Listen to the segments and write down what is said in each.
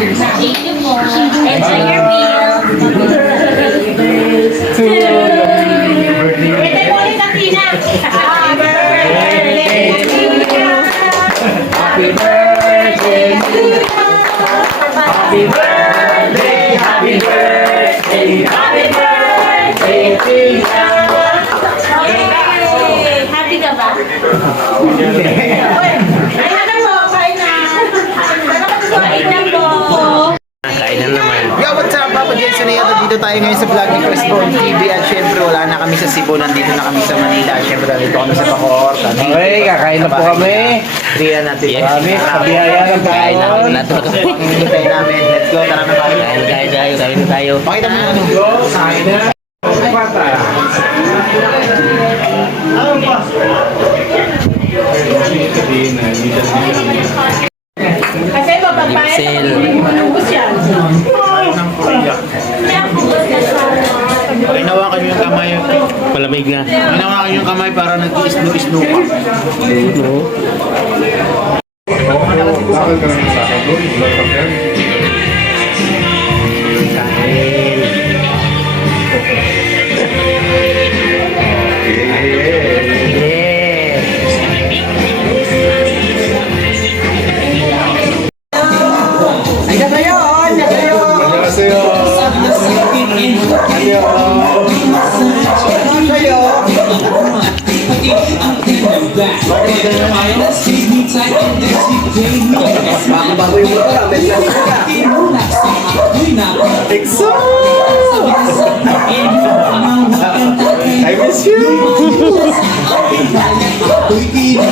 Thank you po. Enjoy your meal. Birthday po ulit ang Tina. Happy birthday to you. Happy birthday to you. Happy birthday, happy birthday, happy birthday to you. Happy ka ba? Ay, ano po? Kain na. Kain na po. Kain na naman. Yo, what's up? Papa Jensen na yata. Dito tayo ngayon sa vlog ni Firstborn TV. At syempre, wala na kami sa Cebu. Nandito na kami sa Manila. Syempre, nandito kami sa Bacoor. Okay, kakain na po kami. Triyan natin. Yes. Marami. Sa biyaya ng Kain na Bacoor. natin. Hintay namin. Let's go. Tara na tayo. Kain na tayo. Pakita mo yung ano. Kain na. Pata. Kasi mapapayat Lipsel. manubos yan. Ay, nawakan yung kamay. Malamig na. Ay, nawakan yung kamay para nag-isno-isno ka. Bago yung motor, may plastic ka. Exo! I miss you!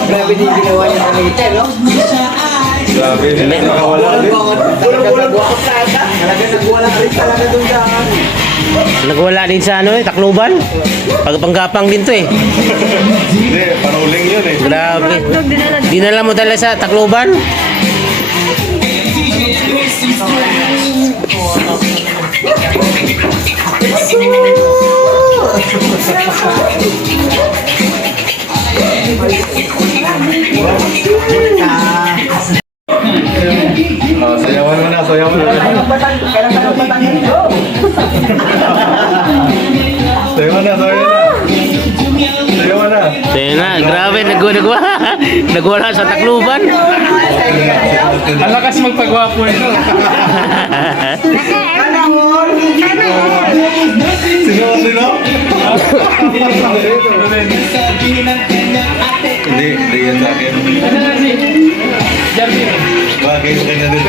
Grabe din ginawa niya sa ngiti, no? Grabe, nakawala din. Talaga nagwala rin talaga doon sa... Nagwala din sa ano Tacloban. Pagpanggapang din to eh. Hindi, paruling yun eh. Grabe. Dinala mo talaga sa Tacloban? Sayawan mo na, sayawan mo na. Sayawan na, sayawan na. Sayawan na. Kaya na, grabe, nagwala sa Tacloban. Ang lakas magpagwapo ito. Sino? Hindi yan sa akin. Ano na si Jarvin? Bagay sa kanya din.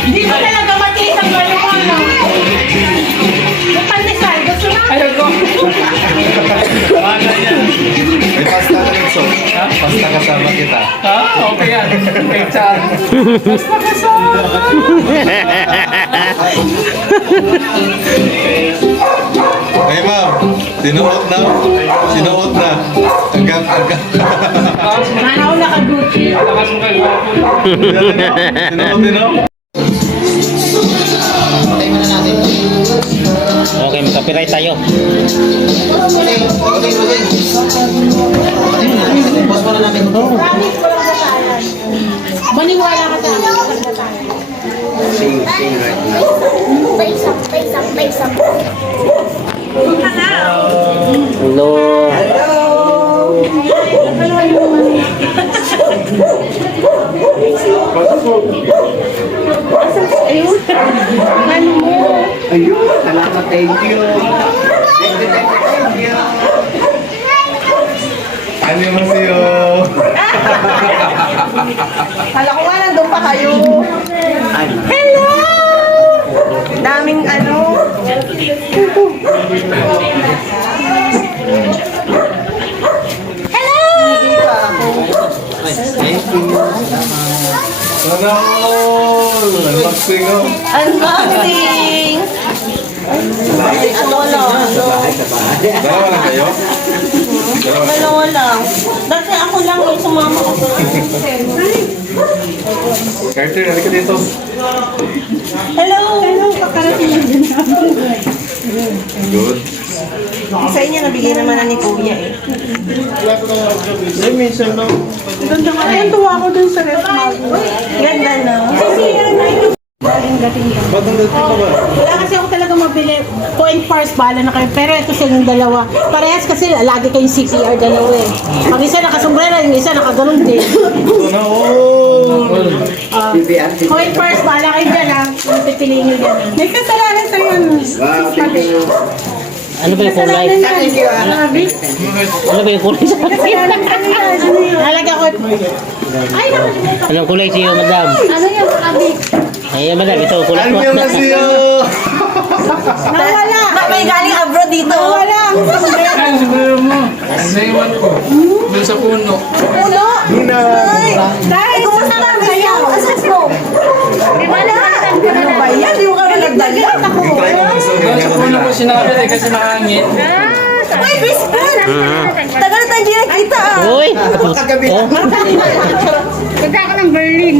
Hindi ko talaga matiis ang gano'n ano. Yung pandesal, gusto na? Ayaw ko. Wala yan. May pasta ka rin, so. Pasta kasama kita. Ha? Okay yan. Okay, Char. Basta kasama. Hey, ma'am. Sinuot na. Agad. Sana ako naka-Gucci. Lakas mo kayo gwapo. Sinuot. Patay mo na natin. Okay, mag-copyright tayo. Okay. Pause mo na natin. Promise ko lang basahan. Maniwala ka sa akin. Basahan. Sing right now. Paisang. Hello. Ayun. Ano mo? Ayun, salamat. Thank you. Ano mo siyo? Kala ko nga nandun pa kayo. Hello! Daming ano. Thank you. Sana all! Unboxing oh. Unboxing! Ano lang? Dalawa lang kayo? Dalawa lang. Dati ako lang yung sumama ko. Carter, halika dito. Hello! Hello! Kakarating lang din Good. Sa inyo, nabigay naman na ni Kuya eh. Ay, minsan lang. Ganda nga. Ayun, tuwa ko dun sa ref mag. Ang dating ka. Wala kasi ako talaga mabili. Point first, bahala na kayo. Pero ito sa yung dalawa. Parehas kasi lagi kayong CPR dalawa eh. Pag isa nakasombrero, yung isa nakaganon din. Point first, bahala kayo dyan ha. Kung pipiliin nyo dyan. May kasalanan sa'yo. Ano ba yung kulay? Ano ba yung kulay sa akin? Nalaga ko. Ay, nakalimutan. Anong kulay siyo, madam? Ano yung abi? Ayan, madam. Ito, kulay ko. Nawala. May galing abroad dito. Nawala. Ay, siguro mo. Naiwan ko. Doon sa puno. Puno. Ay, Dahil kumusta na kayo? Asas mo? Wala. Ano ba yan? Di mo kami nagdala. Doon sa puno ko sinakabit eh kasi nakangit. Uy, Chris Paul! Tagal na tayo di nakita ah. Uy! Oh, Punta ako ng Berlin.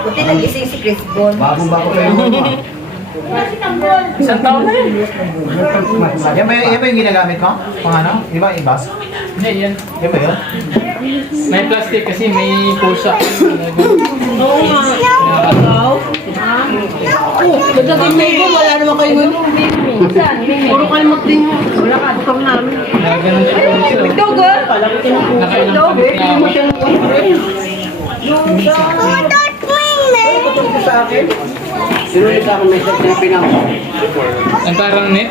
Buti nag-ising si Chris Paul. Bago pa yung mo. Isang taon na yun. Yan ba yung ginagamit ko? Pang ano? Di ba ibas? Hindi, yan. Yan ba yun? May plastic kasi may pusa. Dagdagan mo yun. Wala naman kayo nun. Puro kalmot din. Wala ka. Dukam namin. Nagaganon siya pusa. Dogo. Palamutin ang puso. Nakailang kabit na ako. Sinulit ako may set na pinako. Ang parang net.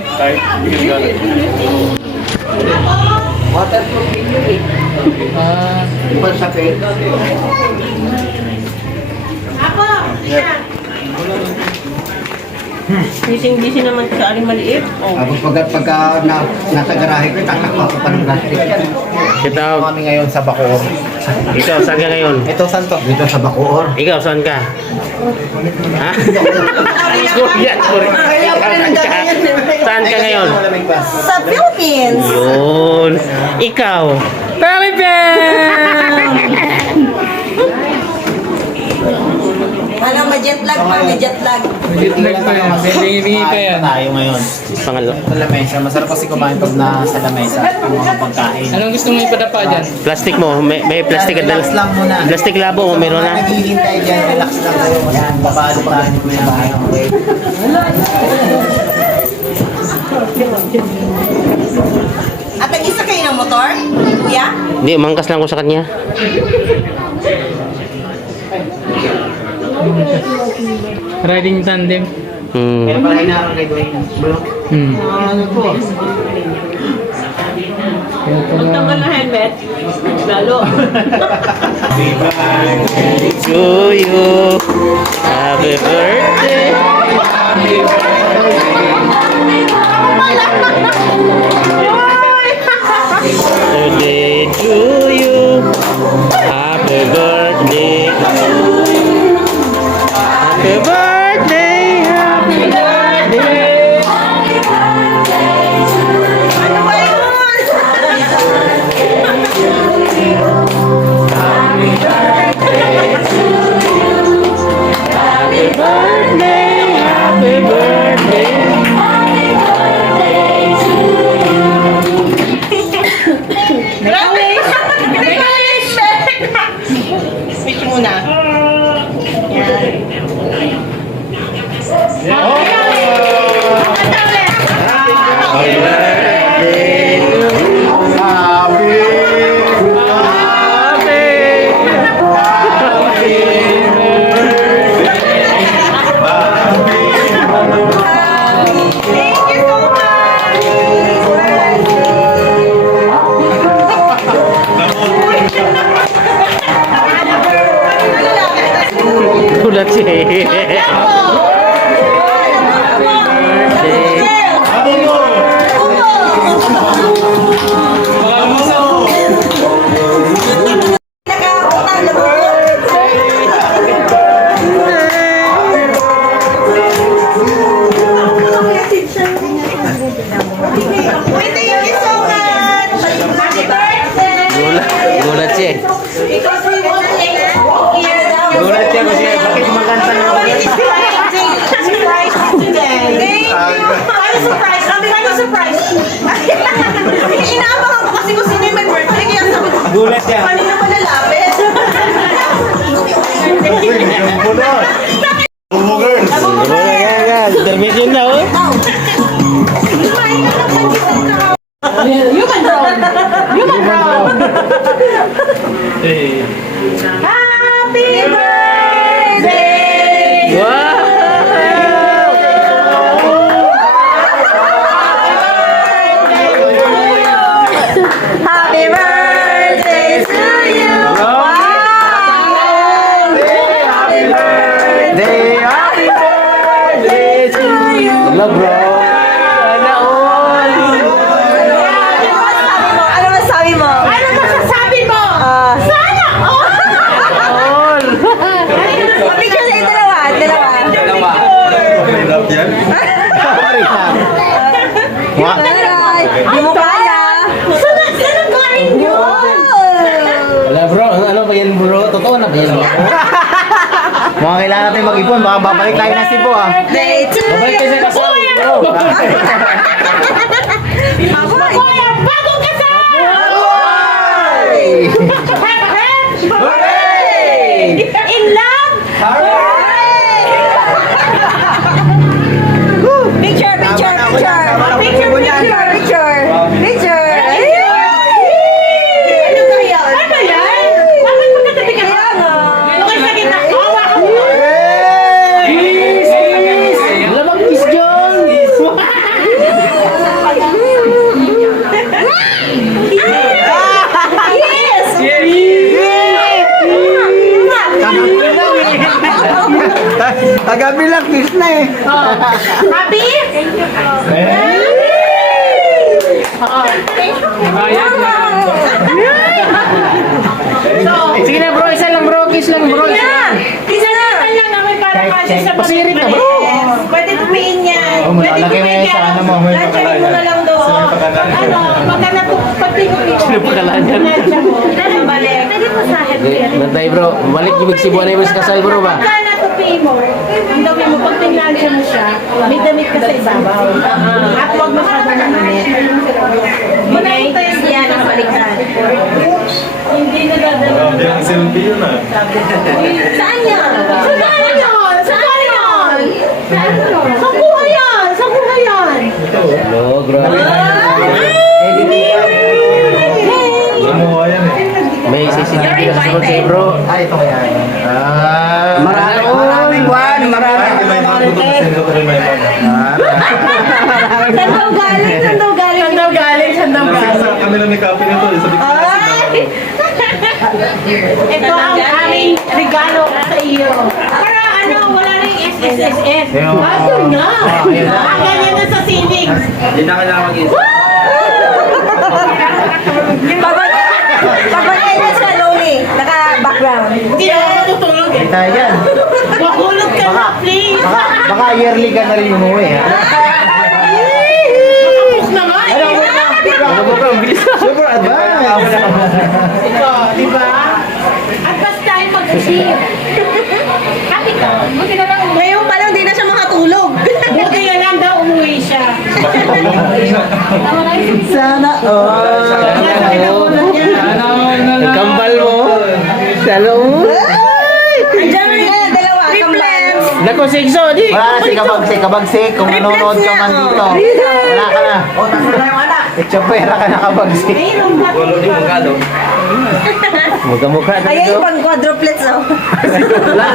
Waterproof din yun eh. Ah, Ipal sa pet. Ako. Gising-gising naman sa aling maliit. Tapos pagka nasa garahe ko, tatakpa ko pa ng plastic yan. ito. Kami ngayon sa Bacoor. Ikaw, saan ka ngayon? Ito, saan to? Dito sa Bacoor. Ikaw, saan ka? Ha? Sorry, sorry. Ikaw, saan ka? Saan ka ngayon? Malamig ba? Sa Philippines. Yun. Ikaw. Ano, may jet lag pa, may jet lag. jet lag pa yan. Bingi pa yan. Tayo ngayon. Pangalo. Sa lamesa. Masarap kasi kumain pag nasa lamesa. Yung mga pagkain. Anong gusto mo ipadapa dyan? Plastic mo. May plastic ka Relax lang muna. Plastic labo mo, meron na. Naghihintay dyan. Relax lang kayo. Yan. Papalo pa rin ko yung bahay. Okay? At nag-isa kayo ng motor, kuya? Hindi, umangkas lang ko sa kanya. Riding tandem. Kaya pala hinaharang kay Dwayne. Bro. Ano to? Tanggal na helmet. Lalo. To you. Happy birthday. Birthday to you. Happy birthday. Happy birthday. Happy birthday. Ano ba yun? Happy birthday. Happy birthday. Speech muna. Happy birthday to you. Thank you so much. Gulat siya eh. Birthday. Nakautang na buko. Uy, thank you so much. Happy birthday. Gulat siya eh. Ikaw si Gulat siya kasi bakit magkanta na ako. Surprise today. Thank you. Ano surprise? Ano surprise? Inaabangan ko kasi kung sino yung may birthday. Kaya sabi ko, Gulat siya. kanina pa nalaman. Human drone. Human drone. Happy birthday! Wow! Happy birthday to you! Wow! Happy birthday! Happy birthday to you. Hello, bro. Sana all. Ano masasabi mo? Ano masasabi mo? Sana all! All. Picture sa dalawa. Di mo kaya. Sana galing yun! Wala, bro. Ano ba yan, bro? Totoo na ba yan, bro? Mga kailangan natin mag-ipon, baka babalik tayo ng Cebu ah. Birthday to Babalik kayo sa kasal, bro. Kuya, bagong kasal! In love? Picture. Ano ba yan? Ano yan? Bakit magkatabi ka? Okay, sa kita. Hawa ka mo. Lamang kiss, John. Tagabilang kiss na eh. Happy? Sige na, bro. Isa lang, bro. Kiss lang, bro. Isa lang. Isa na lang naman para kasi sa Pasirit na, bro. Pwede tumiin yan. Oh, malalagay mo yan sa ano mo. Nandiyan mo na lang doon. Ano, magka na pagpingo-pingo. Sino pa kalahan? Ano balik? Pwede mo sa akin. Bantay, bro. Balik yung magsibuan na yung kasal, bro, ba? Magka na tupi mo, ang gawin mo, pag tinlansya mo siya, may damit ka sa ibabaw. At huwag masyado na manit. Okay? Yan, nakabaliktad. Hindi na dadala. Saan yan? Saan yun? Saan yun? Saan kuha yan? Saan kuha yan? Hello, grabe. May CCTV na sa sa'yo, bro. Ay, ito kaya. Maraming buwan, maraming Saan daw galing? Saan daw galing? Saan daw galing? Saan daw galing? Kami lang may copy nito. Sabi ko, Ito ang aming regalo sa iyo. Para ano, wala na yung SSSS. Bago na. Ganyan na sa savings. Hindi na kailangan mag-isa. Pagpagay na siya, Loli. Naka-background. Hindi na ako matutulog eh. Tayo yan. Mahulog ka na, please. Baka yearly ka na rin umuwi ha. Nakapuk na nga eh. Ano ba, bro? Bilis na. Super advance. Ito, di ba? At basta tayo mag-ship. Happy ka. Buti na lang. Ngayon pa lang, di na siya makatulog. Buti na lang daw umuwi siya. Sana all. Nagkambal mo. Sana all. Diyan na yung dalawa. Triplets. Nako, Sigso, di. Wala na si Kabagsik. Kung nanonood ka man dito. Wala ka na. O, nasa na yung anak. Itsapera ka na Kabagsik. Magkamukha na Ayan ito. yung pang quadruplets, oh. Wala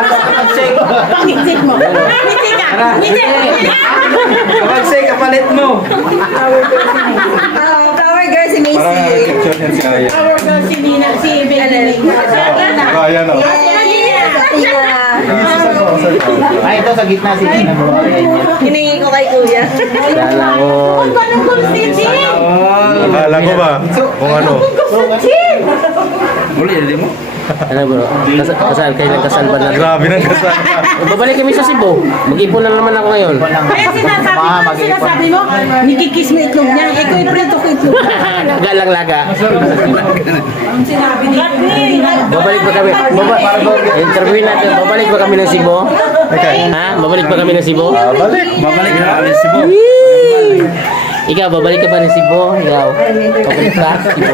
na Kabagsik. Pakingsit mo. Ngiti ka. Ngiti. Kabagsik, kapalit mo. Flower girl si Macy. picture niyan si Aya. Our girl si Nina, si Baby Nina. Si Athena. Kaya na. Yes, Athena. Ay, ito sa gitna si Tina. Hiningi ko kay kuya. Sana all. Ang ganun ko si Jin. Akala ko ba? Kung ano. Jin. Ano, bro? Kasal kayo ng kasal ba na? Grabe ng kasal. Babalik kami sa Cebu. Mag-ipon na naman ako ngayon. Kaya sinasabi mo, nikikiss mo itlog niya. Ikaw yung prito ko itlog. Galang laga. Sinabi ni Babalik pa kami. Interview natin. Babalik pa kami ng Cebu. Ha? Babalik pa kami ng Cebu? Balik. Babalik na kami si Bo. Ikaw, babalik ka pa ng Cebu? Ikaw. Babalik ka? Cebu.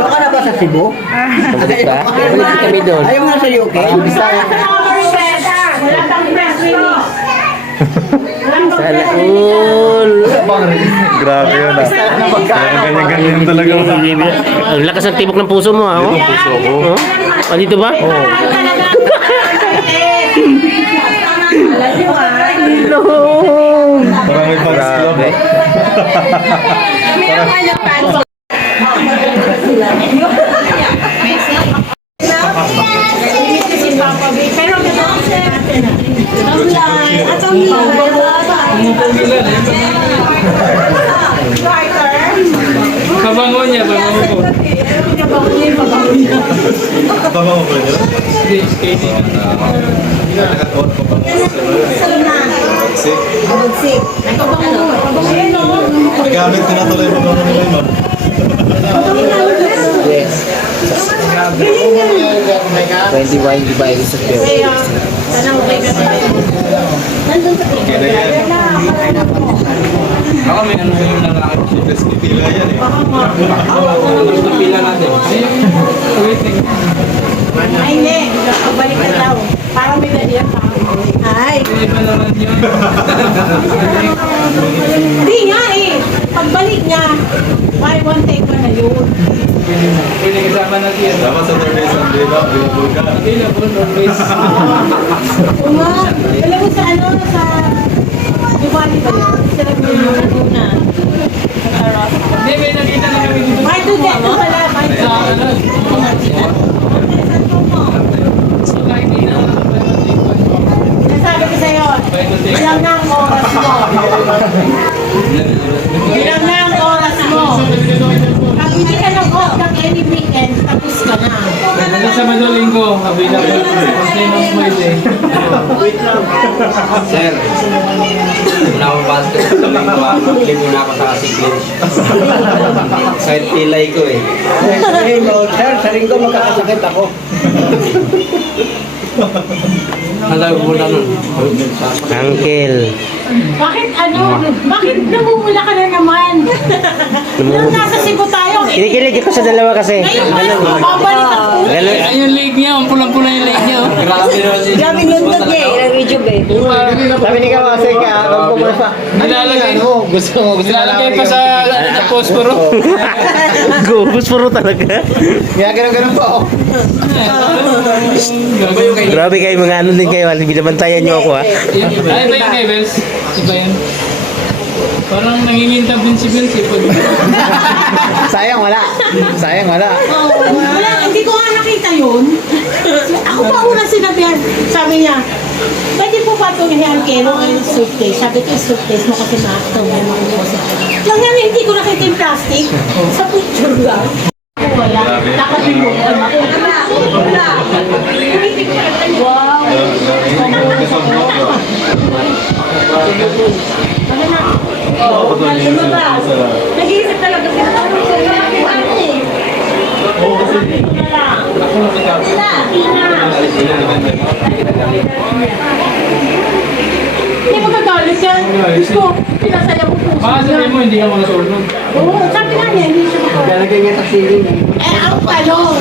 Doon ka na ba sa Cebu? Babalik ka? Babalik kami doon. Ayaw mo na sa UK? Wala pang press release. Wala pang Sana all. Grabe yun ah. Ganyan-ganyan talaga. Ang lakas ng tibok ng puso mo, ah. Ito ang puso ko. Oh? Ah, dito ba? Oo. Parang may fans club eh. Si Papa B. Pero Kabango niya, bango ko. Tama mo ba yun? Hindi, skating. Nagamit ko na tuloy mo mga nila yun. 21 divided sa 12. Okay na yan. Ako may ano sa'yo na lalaki. Best pipila yan eh. Ano yung pila natin? Waiting. Ay, hindi. Balik na daw. Parang may ganyan pa. Ay. Iba naman yun. Hindi nga eh. Pagbalik niya, buy one take one na yun. Pwede kasama natin yan. Dapat sa Thursday, Sunday na, available ka. Available, always. Uma, alam mo sa ano, sa Diwali ba yun? Sarap yun na. Hindi, may nakita na kami dito. May to get to pala. May to Sa ano? Sa lighting na. Nasabi ko sa'yo, bilang na ang oras mo. Bilang na ang oras mo. Pag hindi ka nag-off ng any weekend, tapos ka na. Ano sa Madolinggo, available. Continuous Friday. Sir, wala akong basta sa lingwa. Magli muna ako sa signage. Side pilay ko eh. Sir, sa linggo magkakasakit ako. Alam mo na nun. Uncle. Bakit bakit namumula ka na naman? Nung nasa Cebu tayo, Kinikilig ko sa dalawa kasi. ngayon babalik ako. Ay, yung leg niya, ang pulang-pula yung leg niya. Oh. Grabe naman si Grabe lundot niya eh. Nag-rejuve eh. Sabi ni Kawase ka, kung pumunta pa. Nilalagay. Gusto mo Nilalagay pa sa posporo. Gubos puro talaga. Kaya ganun pa oh. Grabe kayo, mga ano din kayo. Binabantayan niyo ako, ha. Ay, ba yung kay Bels? Iba yun. Parang nangingintab din si Bels eh. Sayang wala. Sayang wala. Wala, hindi ko nga nakita yun. Ako pa una sinabihan. Sabi niya, pwede po ba ito ni Alquero ang suitcase? Sabi ko, suitcase mo kasi na-actor mo makukuha. Lang yan, hindi ko nakita yung plastic. Sa picture lang. Wala. Nakalimutan ako. Wala. Wow. Nag-iisip talaga sila. Hindi magagalit yan. Gusto, pinasaya mo puso. Baka sabihin mo, hindi ka makasulog. Oo, sabi nga niya, hindi siya makagalit. Lalagay niya sa ceiling eh. Eh, ang talong.